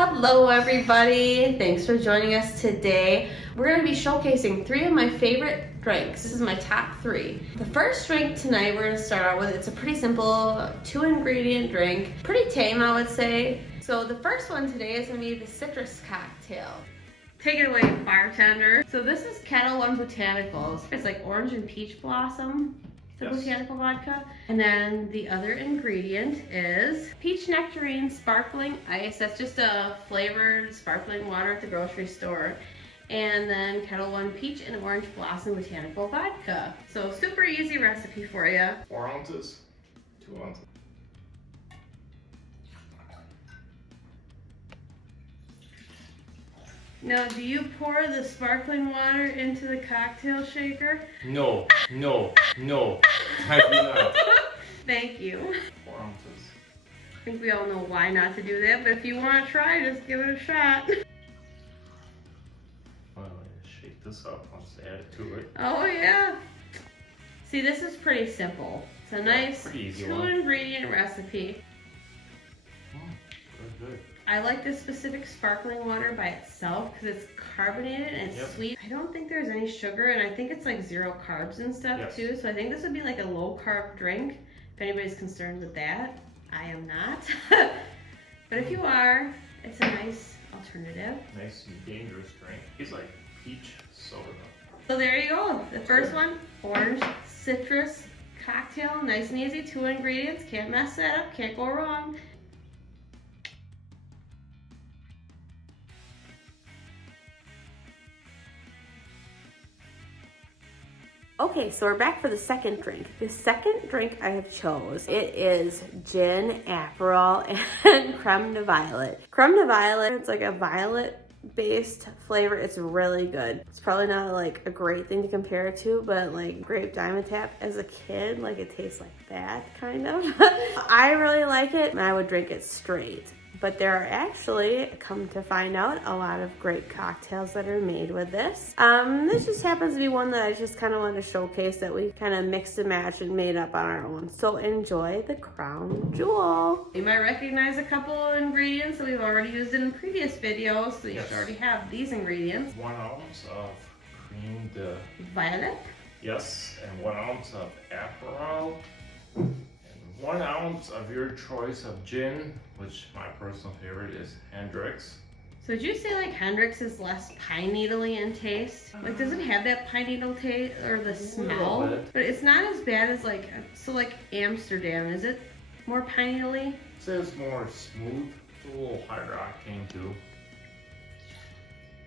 Hello everybody, thanks for joining us today. We're going to be showcasing 3 of my favorite drinks. This is my top 3. The first drink tonight we're going to start out with, it's a pretty simple 2-ingredient drink. Pretty tame, I would say. So the first one today is going to be the citrus cocktail. Take it away, bartender. So this is Kettle One Botanicals. It's like orange and peach blossom. The botanical vodka. And then the other ingredient is peach nectarine sparkling ice. That's just a flavored sparkling water at the grocery store. And then Kettle One peach and orange blossom botanical vodka. So super easy recipe for you. 4 ounces, 2 ounces. Now, do you pour the sparkling water into the cocktail shaker? No, I do not. Thank you. 4 ounces. I think we all know why not to do that, but if you want to try, just give it a shot. Well, shake this up. Let's add it to it. Oh yeah. See, this is pretty simple. It's a nice 2-ingredient recipe. Good. I like this specific sparkling water by itself because it's carbonated and it's sweet. I don't think there's any sugar, and I think it's like 0 carbs and stuff too. So I think this would be like a low carb drink. If anybody's concerned with that, I am not. But if you are, it's a nice alternative. Nice and dangerous drink. It's like peach soda. So there you go. The first one, orange citrus cocktail. Nice and easy, 2 ingredients. Can't mess that up, can't go wrong. Okay, so we're back for the second drink. The second drink I have chose, it is gin, Aperol, and Creme de Violet. Creme de Violet, it's like a violet-based flavor. It's really good. It's probably not like a great thing to compare it to, but like grape Dimetapp as a kid, like it tastes like that kind of. I really like it, and I would drink it straight. But there are actually, come to find out, a lot of great cocktails that are made with this. This just happens to be one that I just kind of wanted to showcase that we kind of mixed and matched and made up on our own. So enjoy the Crown Jewel. You might recognize a couple of ingredients that we've already used in previous videos, so you should already have these ingredients. 1 ounce of Creme de Violet. Yes, and 1 ounce of Aperol. 1 ounce of your choice of gin, which my personal favorite is Hendrick's. So would you say like Hendrick's is less pine needle-y in taste? Like, does it have that pine needle taste or the smell? But it's not as bad as like, so like Amsterdam, is it more pine needle-y? It says more smooth, it's a little higher octane too.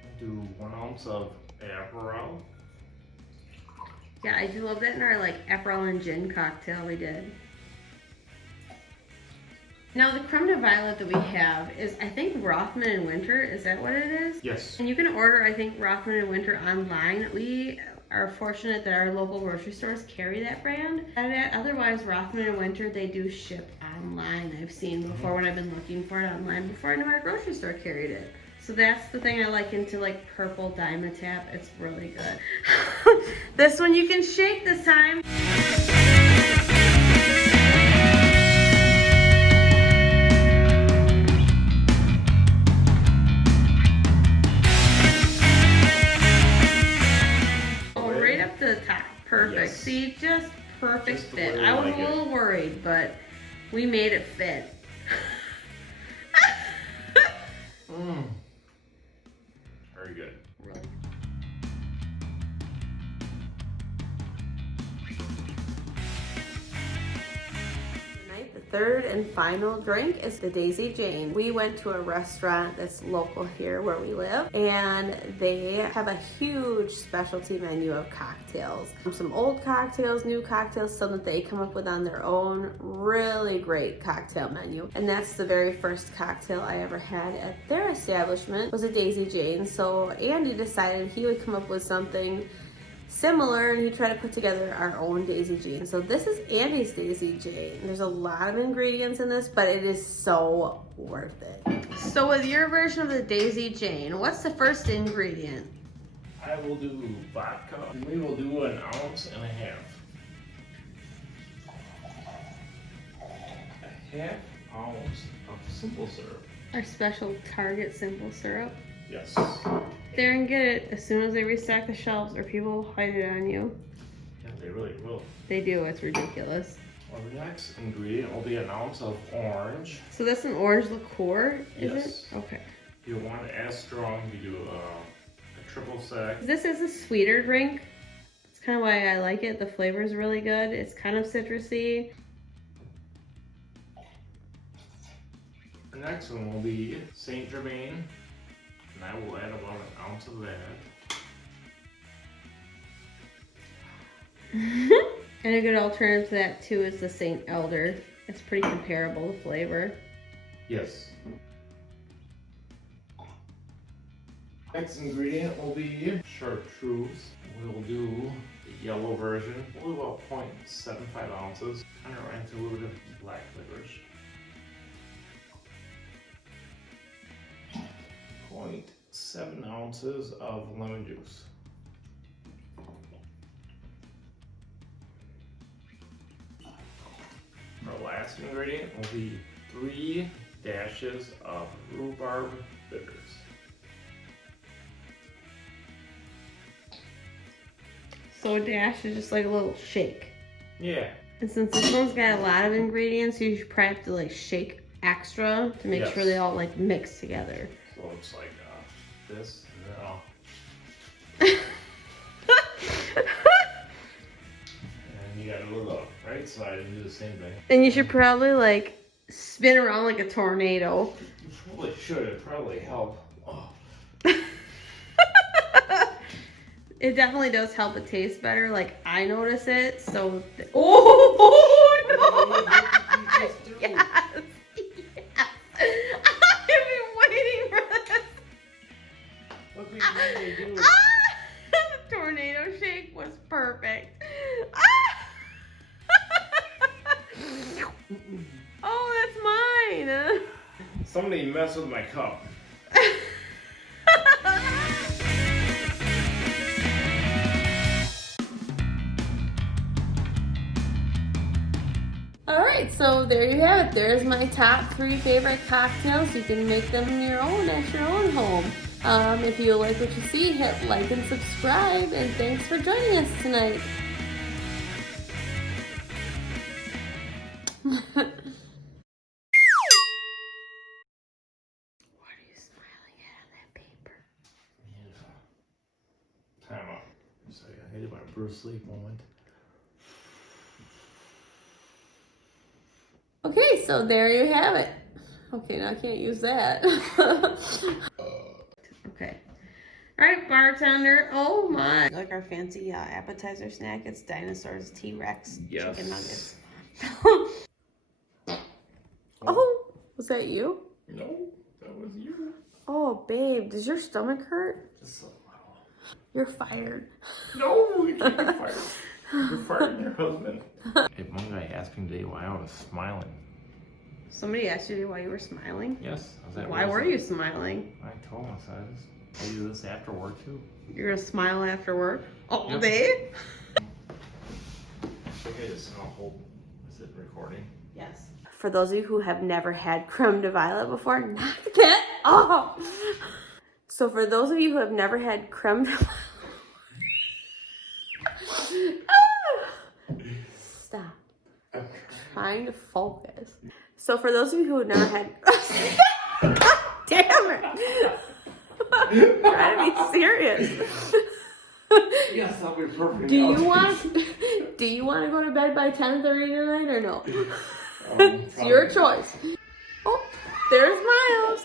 I'll do 1 ounce of Aperol. Yeah, I do love that in our like Aperol and gin cocktail we did. Now the Creme de Violet that we have is, I think, Rothman and Winter. Is that what it is? Yes. And you can order, I think, Rothman and Winter online. We are fortunate that our local grocery stores carry that brand. Otherwise, Rothman and Winter, they do ship online. I've seen before when I've been looking for it online before I knew our grocery store carried it. So that's the thing I like into like purple Dimetapp. It's really good. This one you can shake this time. The top, perfect. See, just perfect fit. I was a little worried, but we made it fit. Very good. Really. The third and final drink is the Daisy Jane. We went to a restaurant that's local here where we live, and they have a huge specialty menu of cocktails. Some old cocktails, new cocktails, some that they come up with on their own. Really great cocktail menu. And that's the very first cocktail I ever had at their establishment, was a Daisy Jane. So Andy decided he would come up with something similar, and he tried to put together our own Daisy Jane. So this is Andy's Daisy Jane. There's a lot of ingredients in this, but it is so worth it. So with your version of the Daisy Jane, what's the first ingredient? I will do vodka. We will do 1.5 ounces. A half ounce of simple syrup. Our special Target simple syrup. Yes. There and get it as soon as they restock the shelves or people will hide it on you. Yeah, they really will. They do, it's ridiculous. Our next ingredient will be an ounce of orange. So that's an orange liqueur, is Yes. it? Okay. If you want it as strong, you do a triple sec. This is a sweeter drink. It's kind of why I like it. The flavor is really good. It's kind of citrusy. The next one will be Saint Germain, and I will add about an ounce of that. And a good alternative to that too is the Saint Elder. It's pretty comparable to flavor. Yes. Next ingredient will be chartreuse. We'll do the yellow version. We'll do about 0.75 ounces. Kind of right into a little bit of black licorice. 0.7 ounces of lemon juice. Our last ingredient will be 3 dashes of rhubarb bitters. So a dash is just like a little shake. Yeah. And since this one's got a lot of ingredients, you should probably have to like shake extra to make sure they all like mix together. So it's like this, and then I'll... and you gotta go to the right side and do the same thing. And you should probably like spin around like a tornado. You probably should, it'd probably help. Oh. It definitely does help it taste better. Like I notice it. So, oh no! Yes, yes. I've been waiting for this. Look what you do. The tornado shake was perfect. Oh, that's mine. Somebody messed with my cup. Alright, so there you have it. There's my top 3 favorite cocktails. You can make them your own at your own home. If you like what you see, hit like and subscribe. And thanks for joining us tonight. What are you smiling at on that paper? Yeah. Time out. So I hit my Bruce Lee moment. Okay, so there you have it. Okay, now I can't use that. Okay. Alright, bartender. Oh my. Like our fancy appetizer snack. It's dinosaurs, T-Rex, Yes. chicken nuggets. Oh, was that you? No, that was you. Oh, babe, does your stomach hurt? Just a little. You're fired. No, you can't be fired. You're firing your husband. Hey, one guy asked me today why I was smiling. Somebody asked you why you were smiling? Yes. I was at Why were Wilson. you smiling? I told him, I do this after work too. You're gonna smile after work? All Yep. day? Okay, just I'll hold. Is it recording? Yes. For those of you who have never had creme de violet before, knock it off. So for those of you who have never had creme de violet, stop. I'm Trying to focus. So for those of you who have never had, God damn it. I'm trying to be serious. Yes, I'll be perfect. Do you want to go to bed by 10:30 tonight or no? It's your choice. Oh, there's Miles.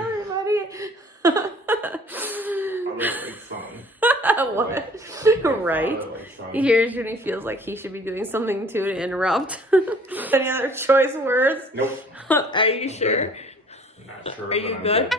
Everybody. I look like son. What? Right? He hears you and he feels like he should be doing something too to interrupt. Any other choice words? Nope. Are you sure? I'm not sure. Are you but I'm good?